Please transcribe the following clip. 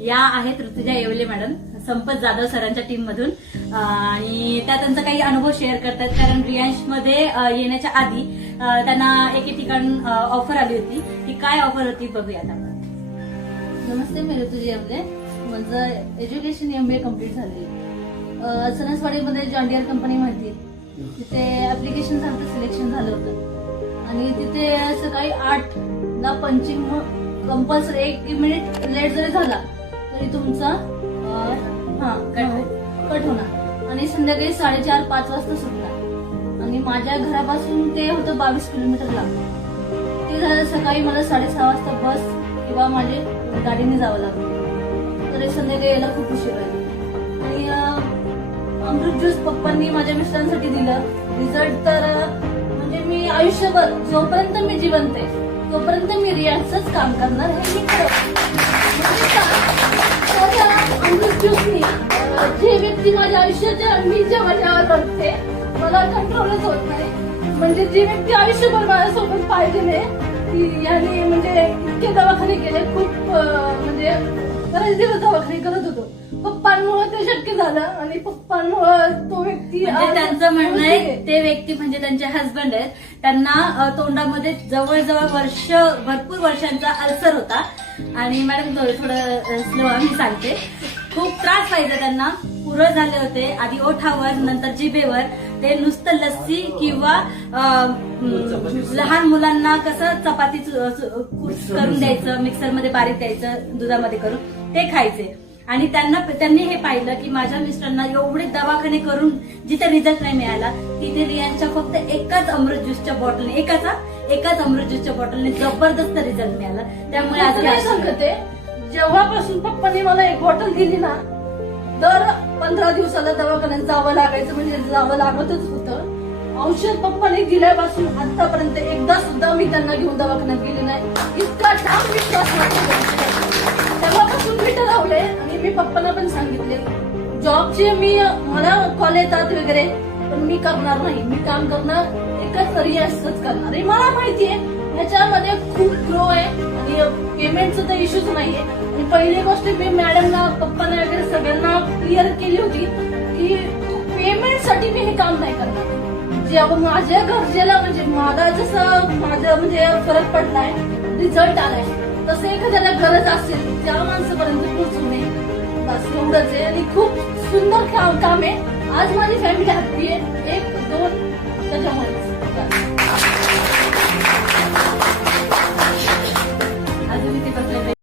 या आहेत ऋतुजा येवले मॅडम, संपत जाधव सरांच्या टीम मधून आणि त्या त्यांचा काही अनुभव शेअर करतात. कारण रियांशमध्ये येण्याच्या आधी त्यांना एके ठिकाण ऑफर आली होती. ती काय ऑफर होती बघूयात आपण. नमस्ते, मी ऋतुजा येवले. माझं एज्युकेशन MBA कम्प्लीट झाली. सणसवाडीमध्ये जॉन्डियर कंपनी माहिती, तिथे ऍप्लिकेशन साठी सिलेक्शन झालं होतं आणि तिथे सकाळी 8ला पंचिंग कंपल्सरी 1 मिनिट लेट जरी झाला तरी तुमचा कट होणार आणि संध्याकाळी 4:30-5 वाजता सुटणार आणि माझ्या घरापासून ते होतं 22 किलोमीटर लांब. ते झालं सकाळी मला 6:30 वाजता बस किंवा माझ्या गाडीने जावं लागलं, तरी संध्याकाळी यायला खूप उशीर व्हायला. आणि अमृत ज्यूस पप्पांनी माझ्या मिस्टरांसाठी दिलं. रिझल्ट तर म्हणजे मी आयुष्यभर जोपर्यंत मी जिवंत आहे तोपर्यंत मी रियांशच काम करणार हे मी ठरवलं. अमृत ज्यूसनी जे व्यक्ती माझ्या आयुष्याच्या मी ज्या माझ्यावर बघते मला कंट्रोलच होत नाही. म्हणजे जी व्यक्ती आयुष्यभर माझ्यासोबत पाहिजे नाही यांनी म्हणजे इतके दवाखाने केले, खूप म्हणजे बरेच दिवस दवाखाने करत होतो. पप्पांमुळे ते शक्य झालं आणि पप्पांमुळे तो व्यक्ती म्हणजे त्यांचं म्हणणं आहे ते व्यक्ती म्हणजे त्यांचे हस्बंड आहेत. त्यांना तोंडामध्ये जवळजवळ भरपूर वर्षांचा अल्सर होता आणि मॅडम थोडं स्लो आम्ही सांगते. खूप त्रास व्हायचा त्यांना, पुरळ झाले होते आधी ओठावर, नंतर जिभेवर. ते नुसतं लस्सी किंवा लहान मुलांना कसं चपाती करून द्यायचं, मिक्सरमध्ये बारीक द्यायचं दुधामध्ये करून ते खायचे. आणि त्यांनी हे पाहिलं की माझ्या मिस्टरांना एवढे दवाखाने करून जिथे रिझल्ट नाही मिळाला तिथे रियांच्या फक्त एकाच अमृत ज्यूसच्या बॉटलने जबरदस्त रिझल्ट मिळाला. त्यामुळे आज काय सांगते, जेव्हापासून पप्पांनी मला एक बॉटल दिली ना, दर 15 दिवसाला दवाखान्यात जावं लागायचं, म्हणजे जावं लागतच होतं. औषध पप्पांनी दिल्यापासून आतापर्यंत एकदा सुद्धा मी त्यांना घेऊन दवाखान्यात गेले नाही. इतका ठाम विश्वास तेव्हापासून मी ठरवले आणि मी पप्पांना पण सांगितले जॉबचे मला कॉल येतात वगैरे, पण मी करणार नाही. मी काम करणं एकच रियांशच करणार आहे. मला माहितीये ह्याच्यामध्ये खूप ग्रो आहे आणि पेमेंटचं तर इश्यूच नाहीये. आणि पहिली गोष्ट मी मॅडमला पप्पांना वगैरे सगळ्यांना क्लिअर केली होती की पेमेंटसाठी मी हे काम नाही करणार. जेव्हा माझ्या गरजेला म्हणजे मला जसं माझं म्हणजे फरक पडलाय, रिझल्ट आलाय, तसं एखाद्याला गरज असेल त्या माणसापर्यंत पोहोचवणे, बस एवढंच आहे. आणि खूप सुंदर काम आहे. आज माझी फॅमिली हॅप्पी आहे. 1-2 त्याच्यामुळे